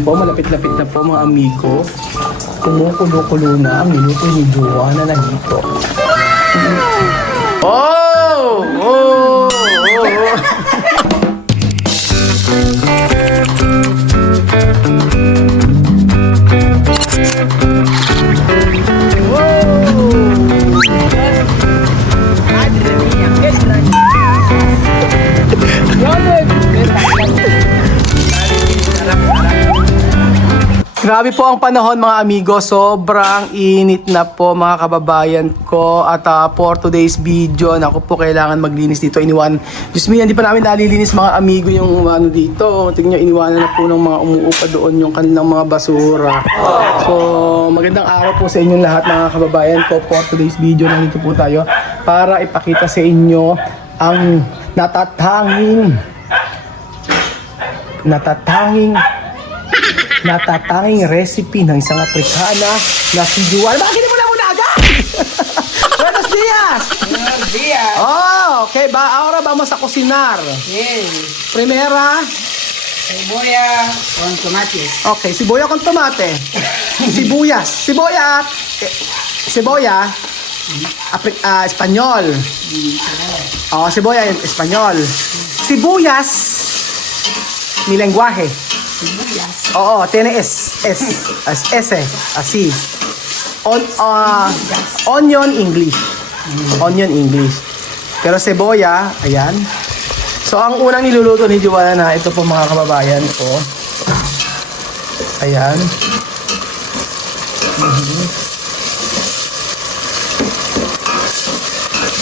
Po, malapit-lapit na po mga amigo. Kumukulo-kulo na ang niluto ni Joanna na dito. Oh! Oh! Grabe po ang panahon mga amigo, sobrang init na po mga kababayan ko. At for today's video, naku po, kailangan maglinis dito. Diyos me, hindi pa namin nalilinis mga amigo yung ano dito. Tingnan nyo, iniwanan na po ng mga umuupa doon yung kanilang mga basura. So magandang araw po sa inyong lahat mga kababayan ko. For today's video, nandito po tayo para ipakita sa inyo ang natatanging recipe ng isang Afrikana na si Joanna. Bakit mo na muna agad? Buenos dias! Buenos días. Oh, okay. Ahora vamos a cocinar. Yes. Primera. Cebolla con tomates. Okay, siboya con tomate. Sibuyas. Siboya. Espanyol. Oh, siboya en Espanyol. Sibuyas. Mi lenguaje. Sibuyas. Oo, tiene S, así. Onion English. Onion English. Pero cebolla, ayan. So, ang unang niluluto ni Joanna, ito po mga kababayan ko. Ayan.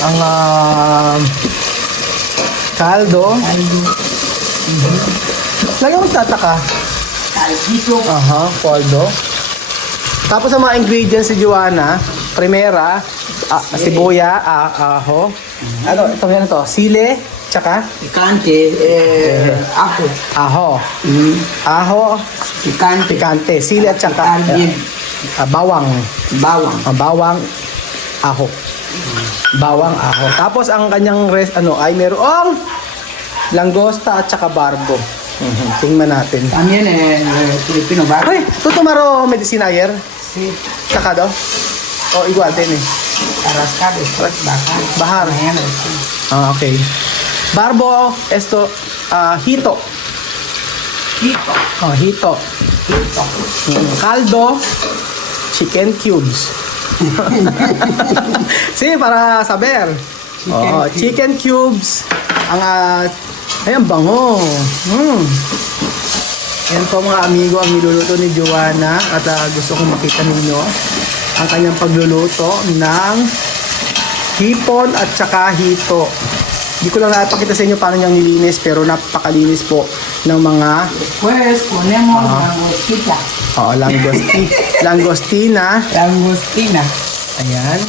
Ang kaldo. Lagi mo tataka. Caldito. Aha, caldo. Tapos ang mga ingredients si Joanna, primera, sibuya, aho. Ano, ito yan ito, sile, tsaka Picante. Ajo. aho. Aho, Picante. sile at tsaka bawang. Bawang. Bawang, aho. Bawang, aho. Tapos ang kanyang ay merong langosta at tsaka barbo. Tingnan natin. También Filipino bar. Ay, ¿tú tomaron medicina ayer? Sí. Sacado? O igual din eh. Arrascar después bajar. Bajar. Mañana, sí. Okay. Barbo, esto, hito. Hito. Hito. Hito. Caldo, chicken cubes. Sí, para saber. Chicken cubes. Ang, ayan, bango. Ayan po mga amigo ang niluluto ni Joanna. At gusto kong makita ninyo ang kanyang pagluluto ng hipon at saka hito. Hindi ko lang napakita sa inyo paano niyang nilinis, pero napakalinis po ng mga Después ponemos langostita. langostina. Langostina. Ayan.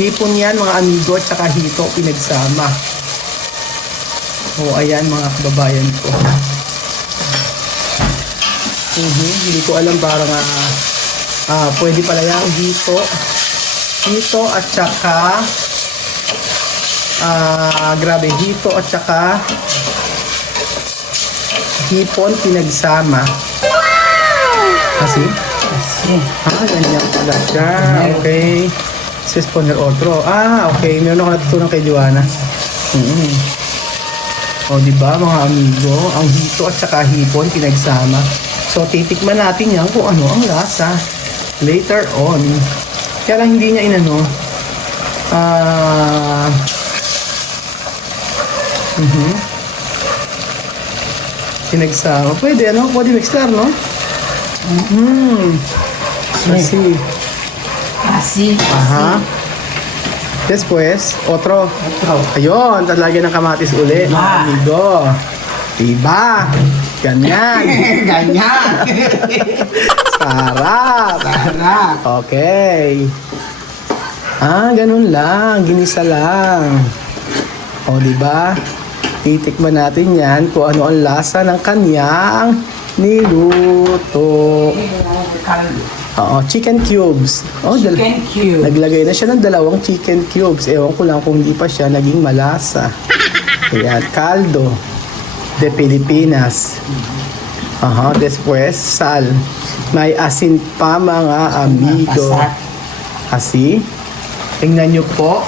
Hipon yan mga amigo at saka hito pinagsama. O ayan mga kababayan ko. Hindi ko alam parang pwede pala yung hito. Hito at saka grabe, hito at saka hipon pinagsama. Kasi? Ganyan pala siya. Okay. Sis poner otro. Okay. Meron ako natutunan kay Joanna. O, diba mga amigo? Ang hito at saka hipon pinagsama. So, titikman natin yan kung ano ang lasa. Later on. Kaya lang hindi niya inano. Pinagsama. Pwede, ano? Pwede mixlar, no? Así. Así. Ajá. Después, otro. Ayun, talagyan ng kamatis uli. Amigo. Diba? Ganyan. Ganyan. Sarap. Sarap. Okay. Ganun lang. Ginisa lang. O, diba? Titikman natin yan kung ano ang lasa ng kanyang niluto. Chicken cubes. Chicken cubes. Naglagay na siya ng 2 chicken cubes. Ewan ko lang kung hindi pa siya naging malasa. Ayan, kaldo. de Pilipinas. Aha, después sal. May asin pa mga amigo. Pasat. Asi. Tingnan nyo po.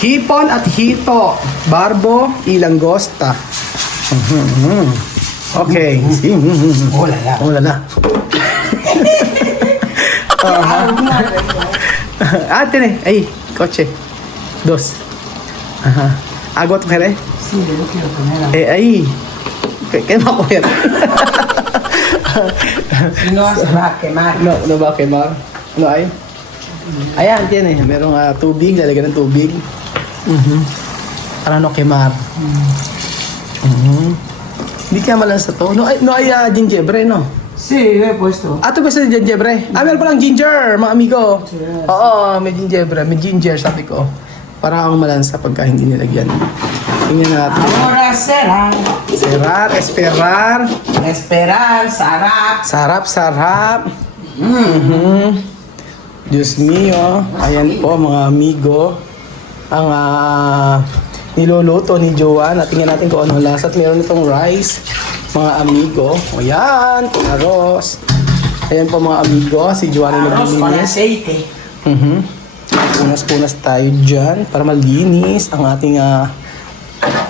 Hipon at hito. Barbo y langosta. Okay. Oh, lala. Oh, lala. Ah, tiene. Ahí, coche. Dos. Ajá. ¿Agot kere? Sí, yo lo quiero poner. Ahí. ¿Qué no va a coger? Si no, se va a quemar. No, no va a quemar. No hay. Ayan, tiene. Merong tubig. Lalagyan ng tubig. Para no quemar. Hindi ka malansa to. No hay gingebre, no? Sí, lo he puesto. Ah, ito ba sa gingebre? Ah, meron palang ginger, mga amigo. Oo, may gingebre. May ginger, sabi ko. Para akong malansa pagka hindi nilagyan. Tingnan natin. Ahora será. Serar, esperar. Esperar, sarap. Sarap, sarap. Diyos mio. Ayan po, mga amigo. Ang niluluto ni Joanna. Tingnan natin kung ano lasa. At meron itong rice, mga amigo. Ayan, arroz. Ayan po mga amigo. Si Joanna Arroz con naglilinis. aceite. Punas-punas tayo dyan para malinis ang ating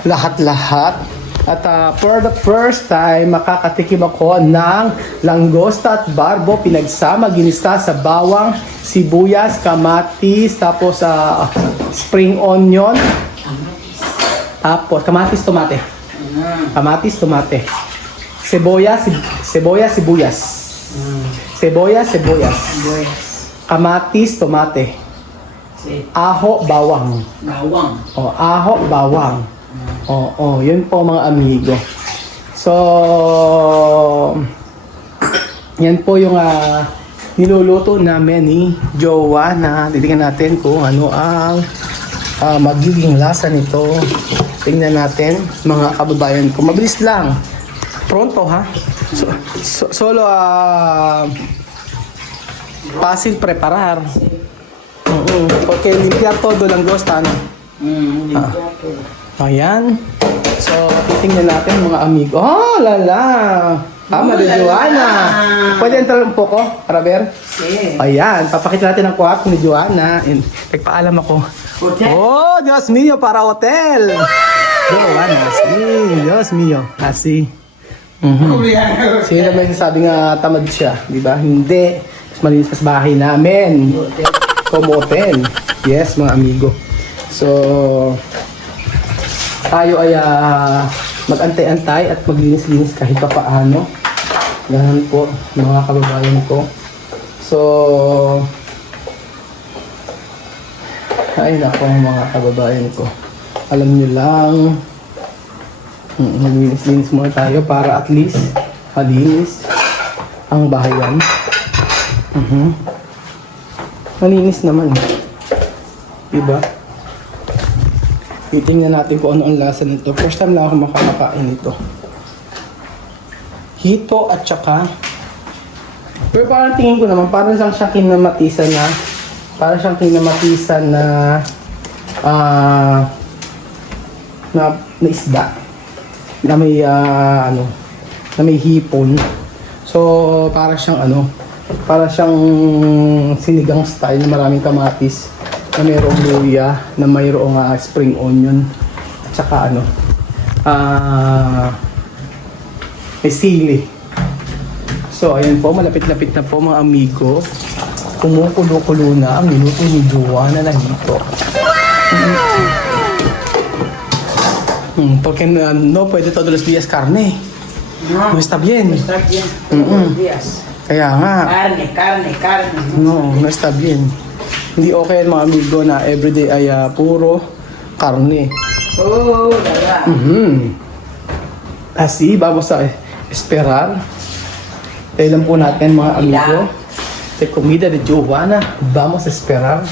lahat-lahat. At for the first time, makakatikim ako ng langosta at barbo pinagsama, ginisa sa bawang, sibuyas, kamatis, tapos spring onion, tapos kamatis, tomate. Kamatis, tomate. Sibuyas. Sibuyas. Kamatis, tomate. Sí. Aho, bawang. Bawang. Aho, bawang. Yun po mga amigo. So, yan po yung niluluto namin ni Joanna. Titingnan natin kung ano ang magiging lasa nito. Tingnan natin mga kababayan ko. Mabilis lang. Pronto ha. Solo fácil preparar. Porque limpiar todo langosta, ano? Ayan. So, titingnan natin mga amigo. Oh, lala! Tama din, Joanna. Pwede entrar un poco, para ver? Sí. Ayan, papakita natin ang kwarto ni Joanna. Nagpaalam ako. Hotel? Oh, Dios mío, para hotel! Joanna, sí, Dios mío. Kasi. Sino may sasabi nga tamad siya, di ba? Hindi. Mas malinis pa sa bahay namin. Como hotel. Yes, mga amigo. So, tayo ay mag-antay-antay at maglinis-linis kahit pa paano. Ganun po, mga kababayan ko. So, ay nako mga kababayan ko. Alam nyo lang, maglinis-linis muna tayo para at least malinis ang bahayan. Malinis naman. Diba? Titingnan natin kung ano ang lasa nito. First time lang ako makakakain nito. Hito at saka... Pero parang tingin ko naman, parang siyang kinamatisan na... Parang siyang kinamatisan na... na isda. Na may, na may hipon. So, parang siyang parang siyang sinigang style na maraming kamatis. Na mayroong luya, na mayroong spring onion, at saka may sili. So, ayan po, malapit-lapit na po mga amigo. Kumukulo-kulo na ang minuto ni Joanna na hito. Porque no puede todos los días carne. No está bien. Está bien todos los días. Kaya nga. Carne. No está bien. Hindi okay mga amigo na everyday ay puro karne. Oh, lala. Así, vamos a esperar. Kailan po natin mga amigo. De comida de Joanna. Vamos a esperar.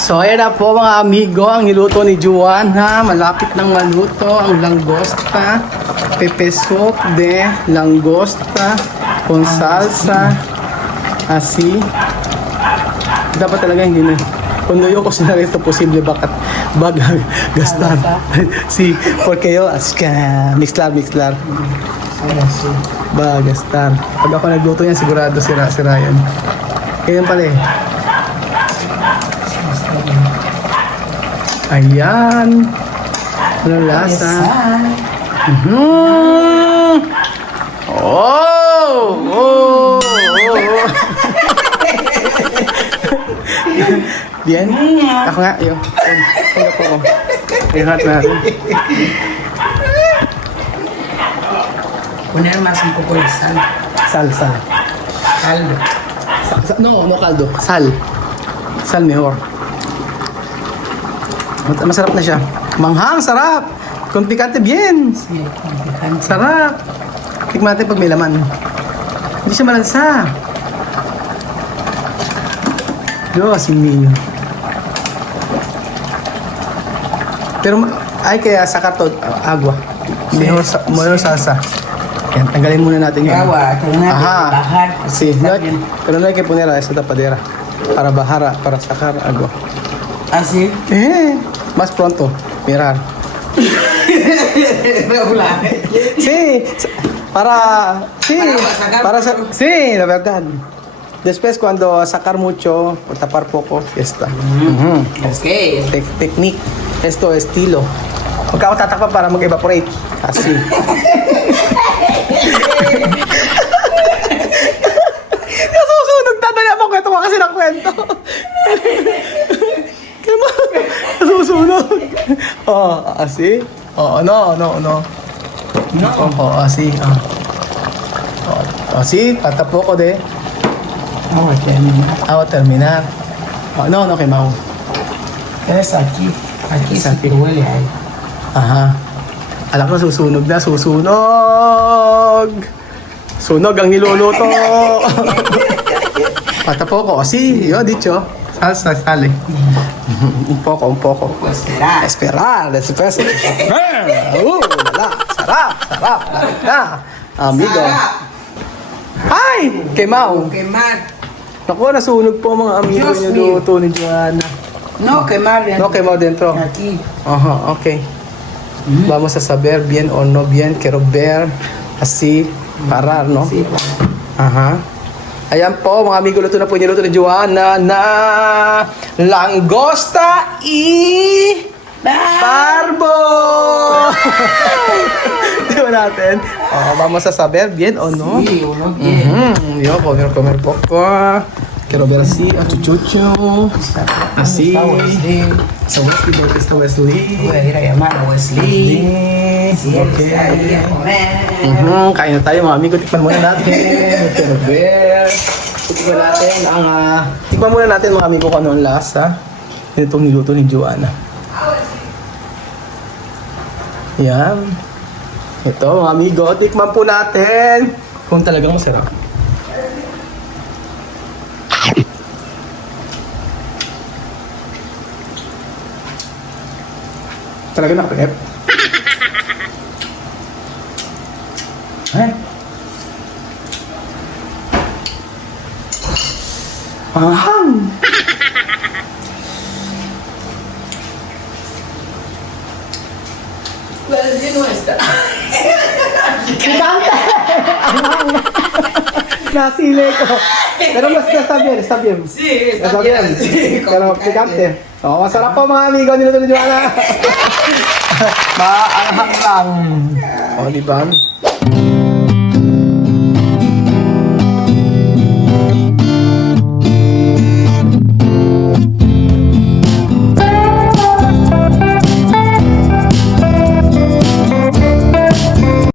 So, ayan na po mga amigo. Ang niluto ni Joanna. Malapit nang maluto ang langosta. Pepe soup de langosta con salsa. Así. Dapat talaga hindi na Cuando yo cocinar esto posible, bakit gastar? Sí, porque yo, mixlar. Ahora sí. Va gastar. Pag ako nagluto yan, sigurado sira yan. Ganyan pala eh. Ayan. Anong lasa? Mhm. Oh! Bien. Ako nga, yun. Ano po ko? Ihat natin. Poner más un poco de sal. Sal. Caldo. No caldo. Sal. Sal mejor. Masarap na siya. Manghang, sarap. Kung pikante, bien. Sí, con picante. Sarap. Tikman natin pag may laman. Hindi siya malansa. Diyos mío. Pero ay kaya sacar to agua. Mejor salsa. Yan, tanggalin muna natin yun. Agua, terminar de bajar. Sí, está no, bien. pero no hay que poner a esa tapadera para bajar, para sacar agua. ¿Ah, sí? Más pronto, mirar. Regular. Sí, Para sacar mucho. sí, la verdad. Después cuando sacar mucho, o tapar poco, ya está. Ok. Technique. Esto estilo. Huwag ako tatakpan para mag-evaporate. Así. Nasusunog. Dadala mo kwento ko kasi ng kwento. Kaya nasusunog. Oh, así. Oh, no. No. Oh, así. Oh, así. Tatapo ko de. Vamos a terminar. Ako terminar. Oh, no, kay Mau. Es aquí. Aquí Es sí aquí. que huele a él. Aha. Alam ko, susunog na. Sunog! Sunog ang niluluto! Patapo ko. Sí, yo dicho. Sale. Un poco. Pues esperar. Esperar, después. Lala. Sarap. Na. Amigo. Sarap. Ay! Kemao. Quemar. Naku, nasunog po mga amigo Diyos niyo mío. luto ni Joanna. No, quemar. No quemó dentro. Aquí. Ajá, ok. Vamos a saber bien o no bien. Quiero ver así, parar, no? Sí. Ajá. Ayan po, mga amigo, luto na po niluto ni Joanna na langosta barbo! Di ba natin? Vamos a saber bien o no. Sí, uno bien. Yo comer poco. Quiero ver así, a chuchucho. Así. Está Wesley. Sa Wesley, ¿dónde está Wesley? Voy a ir a llamar a Wesley. Si él Okay. está ahí a comer. Kain na tayo mga amigo. Tikman muna natin. Quiero ver. Tikman natin ang... tikman muna natin mga amigo kung ano ang lasa. Itong niluto ni Joanna. Yan. Ito mga amigo. Tikman po natin kung talagang masarap. Talaga nakapagep. Aham. Wesley no está. Nasile ko. Pero mas está bien. Sí, Está bien. Sí, Pero picante. Oh, masarap po mga amigo niluto ni Joanna. Maanghang lang. Oh, di ba?